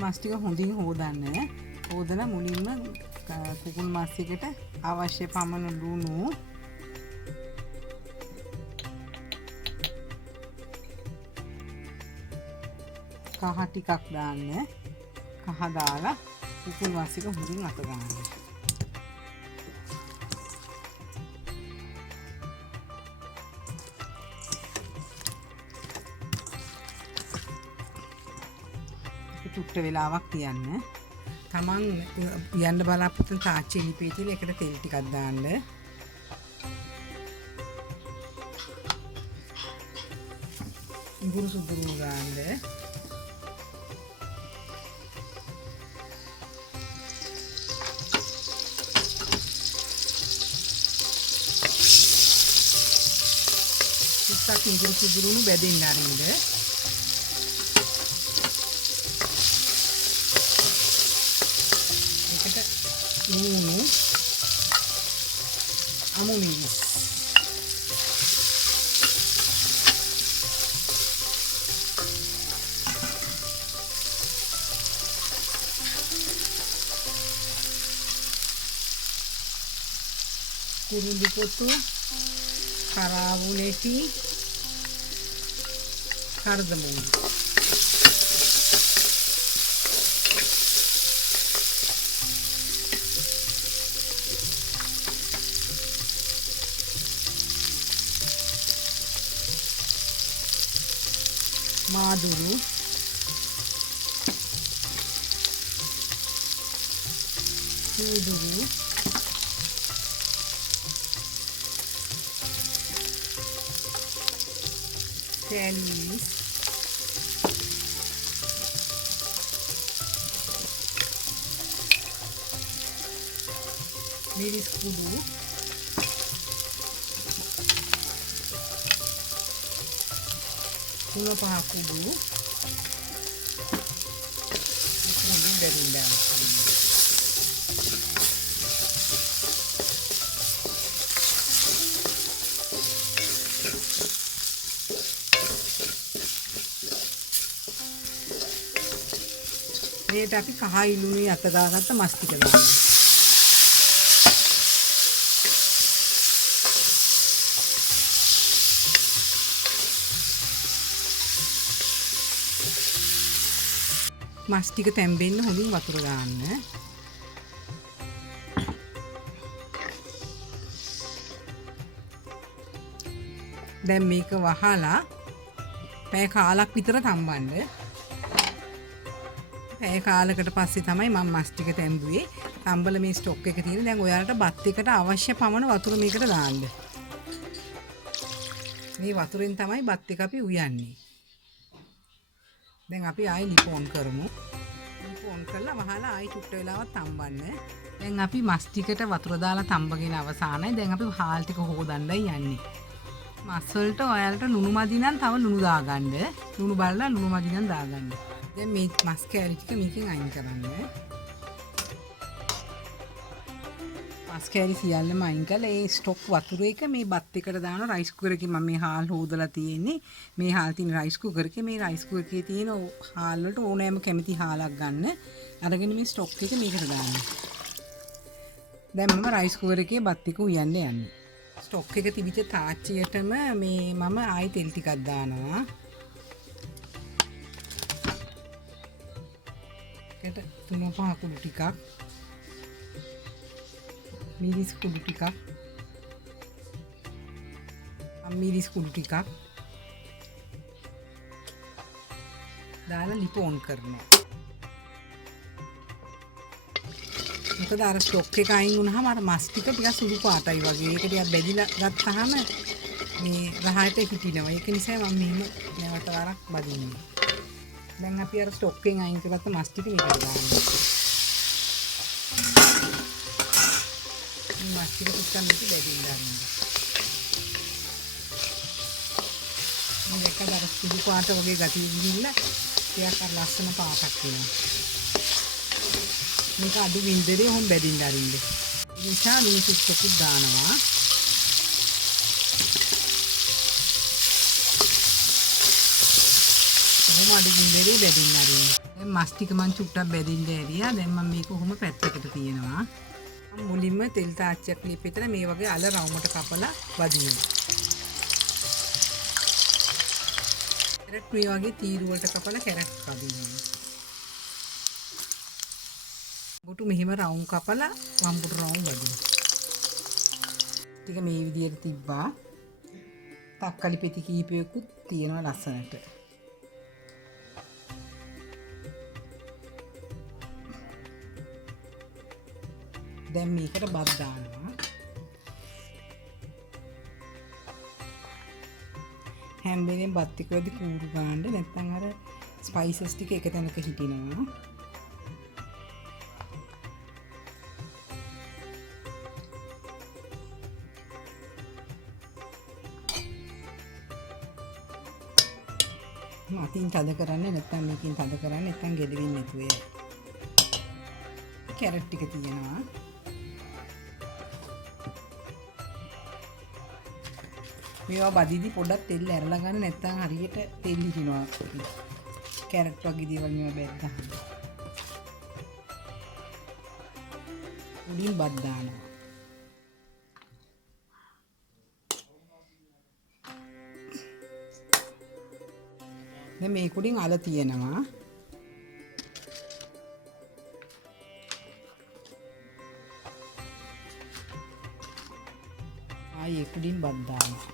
මස් ටික හොඳින් හොදන්න. හොදලා මුලින්ම කුකුල් මස් එකට අවශ්‍ය පමණ ලුණු කහ ටිකක් දාන්න. කහ දාලා කුකුල් මස් එක හොඳින් අත ගන්න. චුට්ට වෙලාවක් තියන්න. තමන් යන්න බලාපොරොත්තු වෙන තාච්චි එලිපේ තියලා ඒකට තෙල් ටිකක් දාන්න. ඉඟුරු සුදුරු දාන්න. ටිකක් ඉඟුරු සුදුරුණු බැදෙන්න අරින්න. ලුණු අමු මිරිස් කුරුඳු පොතු කරාවුලෙටි කරදමුණු මාදුරු සූදුරු තෙලිස් මිරිස් කුඩු කුණ පහ කුඩු හොඳින් බැරින්න මේකට අපි කහ ඉලුණුයි අත ගාගත්ත මස් ටික දාන්න. මස් ටික තැම්බෙන්න හොඳින් වතුර දාන්න. දැන් මේක වහලා පැය කාලක් විතර තම්බන්න. පැය කාලකට පස්සේ තමයි මම මස් ටික තැම්බුවේ. තම්බල මේ ස්ටොක් එක තියෙන. දැන් ඔයාලට බත් එකට අවශ්‍ය පමණ වතුර මේකට දාන්න. මේ වතුරෙන් තමයි බත් එක අපි උයන්නේ. දැන් අපි ආයි ලිප ඔන් කරමු. ලිප ඔන් කරලා වහලා ආයි චුට්ට වෙලාවක් තම්බන්න. දැන් අපි මස් ටිකට වතුර දාලා තම්බගෙන අවසానයි. දැන් අපි හාල් ටික හොදන්නයි යන්නේ. මස් වලට ඔයාලට ලුණු මදි නම් තව ලුණු දාගන්න. ලුණු බලලා ලුණු මදි නම් දාගන්න. දැන් මේ මස් කෑලි ටික මේකෙන් අයින් කරන්න. මස් කෑලි සියල්ලම අයින් කරලා ඒ ස්ටොක් වතුර එක මේ බත් එකට දාන රයිස් කුකර් එකේ මම මේ හාල් හොදලා තියෙන්නේ. මේ හාල් තියෙන රයිස් කුකර් එකේ මේ රයිස් කුකර් එකේ තියෙන හාල් වලට ඕනෑම කැමති හාලක් ගන්න. අරගෙන මේ ස්ටොක් එක මේකට දාන්න. දැන් මම රයිස් කුකර් එකේ බත් එක උයන්න යන්නේ. ස්ටොක් එක තිබිච්ච තාච්චියටම මේ මම ආයි තෙල් ටිකක් දානවා. ඒකට 3-5 කුඩු ටිකක් මිරිස් කුඩු ටිකක් මිරිස් කුඩු ටිකක් දාලා ලිප ඔන් කරනවා. මොකද අර ස්ටොක් එක අයින් වුණාම අර මස් ටික ටිකක් සුදු පාටයි වගේ. ඒක ටිකක් බැදිලා ගත්තාම මේ රහයට හිටිනවා. ඒක නිසා මම මෙහෙම නැවත වරක් බදින්නේ. දැන් අපි අර ස්ටොක් එකෙන් අයින් කරගත්ත මස් ටික මේකට දානවා. මේ මස් ටික පුච්චන් මේක බැදින්න ගන්නවා. මේ දෙකද අර සුදු පාට වගේ ගතිය ගිහිල්ලා ටිකක් අර ලස්සන පාටක් වෙනවා. මේක අඩු වින්දරේ හොම් බැදින්න අරින්න. ඒ නිසා මේ සුක්කුත් දානවා. කොහොම අඩු ගින්දරේ බැදින්න ආරින්න. දැන් මස් ටික මං චුට්ටක් බැදින්න ඇරියා. දැන් මම මේක කොහොම පැත්තකට තියනවා. මුලින්ම තෙල් තාච්චියක් ලිපෙතන මේ වගේ අල රවුමට කපලා වදිනවා. කැරට් මේ වගේ තීරු වලට කපලා කැරට් වදිනවා. බුටු මෙහිම රවුම් කපලා වම්බුටු රවුම් වදිනවා. ටික මේ විදියට තිබ්බා. තක්කලි පෙති කීපයකුත් තියෙනවා ලස්සනට. දැන් මේකට බත් දානවා. හැම වෙලේම බත් ටික වැඩි කූරු ගන්න නැත්නම් අර ස්පයිසස් ටික එක තැනක හිටිනවා. මතින් තද කරන්නේ නැත්නම් මේකෙන් තද කරන්නේ නැත්නම් ගෙදෙන්නේ නැතුව යයි. කැරට් ටික තියෙනවා. මේවා බදිදි පොඩ්ඩක් තෙල් ඇරලා ගන්න නැත්නම් හරියට තෙල් හිටිනවා. කැරට් වගේ දේවල් මේවා බැද්දා. උඩින් බත් දානවා. දැන් මේක උඩින් අල තියෙනවා. ආයේ උඩින් බත් දානවා.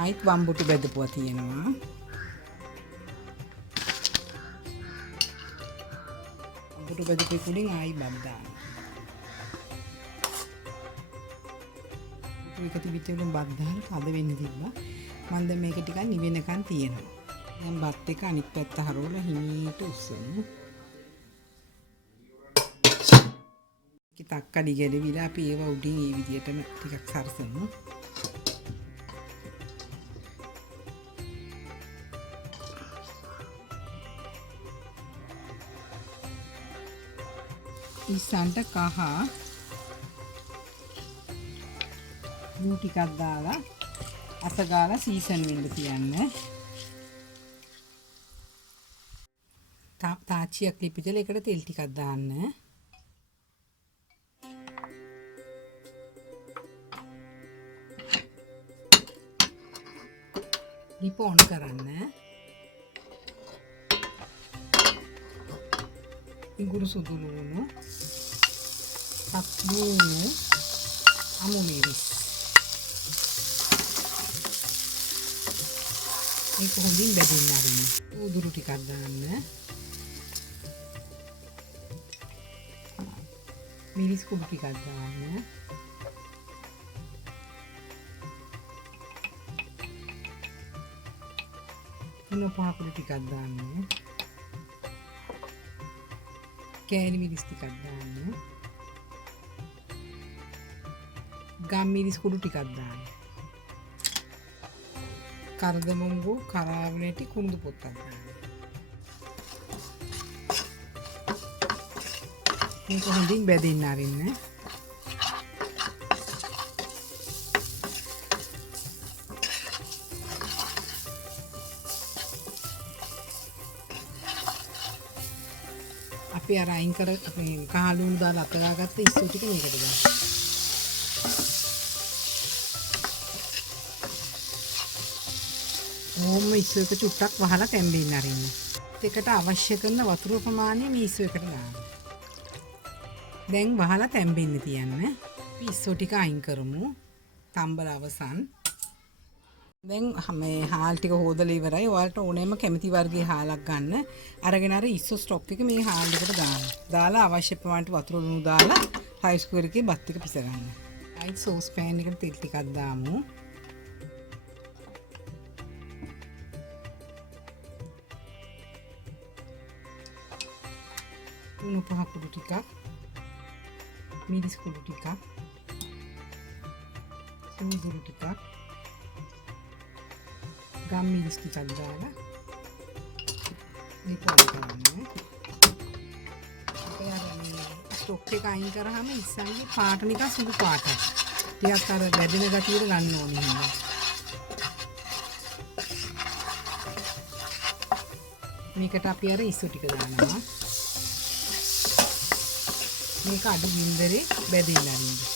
ආයිත් වම්බුටු බෙදපුවා තියෙනවා. වම්බුටු බෙදපු කුඩින් ආයි බත් දානවා. ඒක තිබිච්ච උඩින් බත් දාලා අද වෙන්න තිබ්බා. මම දැන් මේක ටිකක් නිවෙනකන් තියෙනවා. දැන් බත් එක අනිත් පැත්ත හරවලා හිමීට උස්සමු. තක්කඩි ගැලවිලා අපි ඒව උඩින් මේ විදියටම ටිකක් සරසමු. ඉස්සන්ට කහ ලූ ටිකක් දාලා අත ගාලා සීසන් වෙන්න තියන්න. තාච්චියක් ලිපිදලා ඒකට තෙල් ටිකක් දාන්න. ලිප ඔන් කරන්න. ඉඟුරු සුදු ලුණු, සත් ලුණු, අමු මිරිස්. මේක හොඳින් බෙදෙන්න ආරින්න. උදුරු ටිකක් දාන්න. මිරිස් කුඩු ටිකක් දාන්න. තුන පහ කුඩු ටිකක් දාන්න. කෑලි මිරිස් ටිකක් දාන්න. ගම් මිරිස් කුඩු ටිකක් දාන්න. කරදමුංගු කරාවලටි කුණුදු පොත්තක් දාන්න. මේක හොඳින් බෙදින්න ආරින්න. අපි අර අයින් කර අපේ කහලුණු දාලා අතගාගත්ත ඉස්සු ටික මේකට දාන්න. ඕම ඉස්සු එක චුට්ටක් වහලා තැම්බෙන්න අරින්න. ඒකට අවශ්‍ය කරන වතුර ප්‍රමාණය මේ ඉස්සු එකට දාන්න. දැන් වහලා තැම්බෙන්න තියන්න. අපි ඉස්සු ටික අයින් කරමු. තම්බල අවසන්. දැන් මේ හාල් ටික හොදලා ඉවරයි. ඔයාලට ඕනෑම කැමති වර්ගයේ හාලක් ගන්න. අරගෙන අර ඉස්සු ස්ටොක් එක මේ හාල් දෙකට දාන්න. දාලා අවශ්‍ය ප්‍රමාණයට වතුර ලුණු දාලා රයිස් කුකර් එකේ බත් ටික පිස ගන්න. ආයිත් සෝස් පෑන් එකට තෙල් ටිකක් දාමු. ලුණු පහ කුඩු ටිකක්, මිරිස් කුඩු ටිකක්, උදුරු ටිකක්, ගම් මිරිස් ටිකක් දාලා මේක කරන්න. අපේ අර මේ ස්ටොක් එක අයින් කරාම ඉස්සන්ගේ පාට නිකන් සුදු පාටක්. ටිකක් අර බැදෙන ගතියට ගන්න ඕනේ හින්දා. මේකට අපි අර ඉස්සු ටික දානවා. මේක අඩු ගින්දරේ බැදෙලා ඉන්නේ.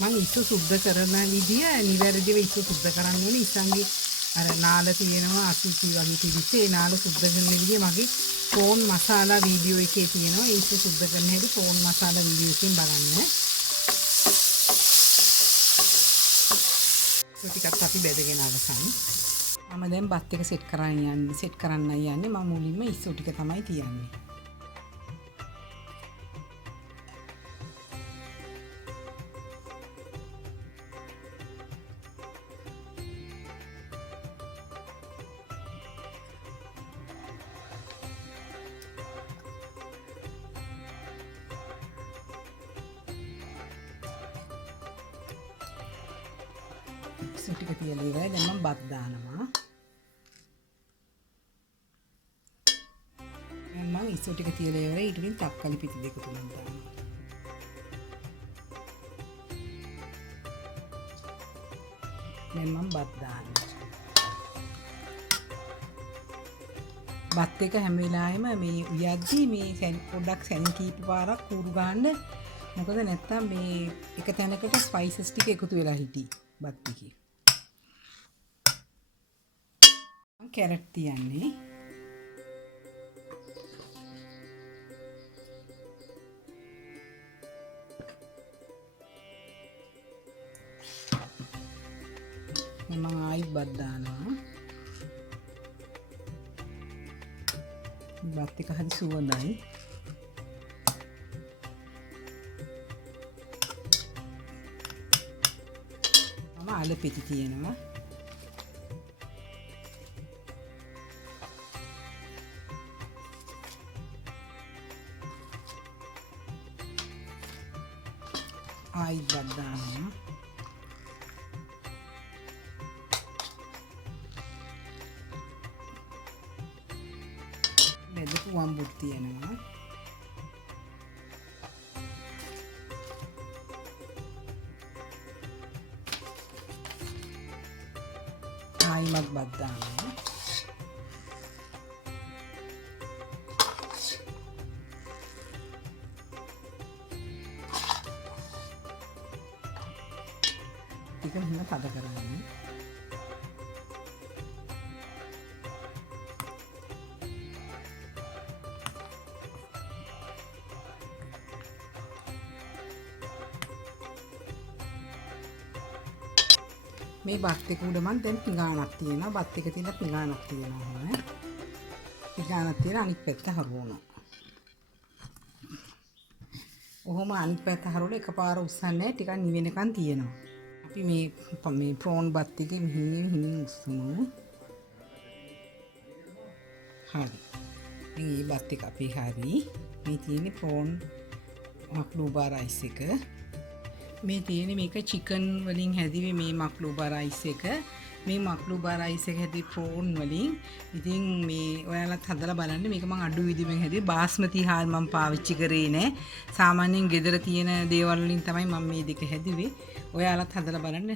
මම ඉස්සු සුද්ධ කරන විදිය නිවැරදිව ඉස්සු සුද්ධ කරන්න ඕනේ. ඉස්සන්ගේ අර නාල තියෙනවා අසුචි වගේ තිබිච්ච ඒ නාල සුද්ධ කරන විදිය මගේ ෆෝන් මසාලා වීඩියෝ එකේ තියෙනවා. ඒ ඉස්සු සුද්ධ කරන හැටි ෆෝන් මසාලා වීඩියෝ එකෙන් බලන්න. ඒක ටිකක් අපි බෙදගෙන අවසන්. මම දැන් බත් එක සෙට් කරන්න යන්නේ. මම මුලින්ම ඉස්සු ටික තමයි තියන්නේ. ඉස්සු ටික තියලා ඉවරයි. දැන් මම බත් දානවා. දැන් මම ඉස්සු ටික තියලා ඉවරයි. ඊට පස්සේ තක්කලි පිටි දෙක තුනක් දානවා. දැන් මම බත් දානවා. බත් එක හැම වෙලාවෙම මේ උයද්දී මේ පොඩ්ඩක් සැනින් කීප පාරක් කූරු ගන්න. මොකද නැත්තම් මේ එක තැනකට ස්පයිසස් ටික එකතු වෙලා හිටි බත් ටිකේ. මම කැරට් තියන්නේ. මම ආයි බත් දානවා. බත් එක හරි සුවඳයි. මම අල පිටි තියෙනවා. ආයි බත් දානවා. බෙදපු වම්බුත් තියෙනවා. ආයිමත් බත් දානවා. ටික මෙහෙම තද කරගන්න. මේ බත් එක උඩ මන් දැන් පිඟානක් තියෙනවා. බත් එක තියෙන පිඟානක් තියෙනවා. පිඟානක් තියෙන අනිත් පැත්ත හරවනවා. ඔහොම අනිත් පැත්ත හරවලා එකපාර උස්සන්නේ ටිකක් නිවෙනකන් තියෙනවා. අපි මේ ප්‍රෝන් බත් එකේ මෙහෙම උස්සමු. හරි. මේ බත් එක අපි හරි. මේ තියෙන්නේ ප්‍රෝන් මක්ලූබා රයිස් එක. මේ තියෙන්නේ මේක චිකන් වලින් හැදිවේ මේ මක්ලූබා රයිස් එක. මේ මක්ලූබා රයිස් එක හැදි ප්‍රෝන් වලින්. ඉතින් මේ ඔයාලත් හදලා බලන්න. මේක මම අඩු විදිහෙන් හැදුවේ. බාස්මති හාල් මම පාවිච්චි කරේ නෑ. සාමාන්‍යයෙන් ගෙදර තියෙන දේවල් වලින් තමයි මම මේ දෙක හැදුවේ. ඔයාලත් හදලා බලන්න.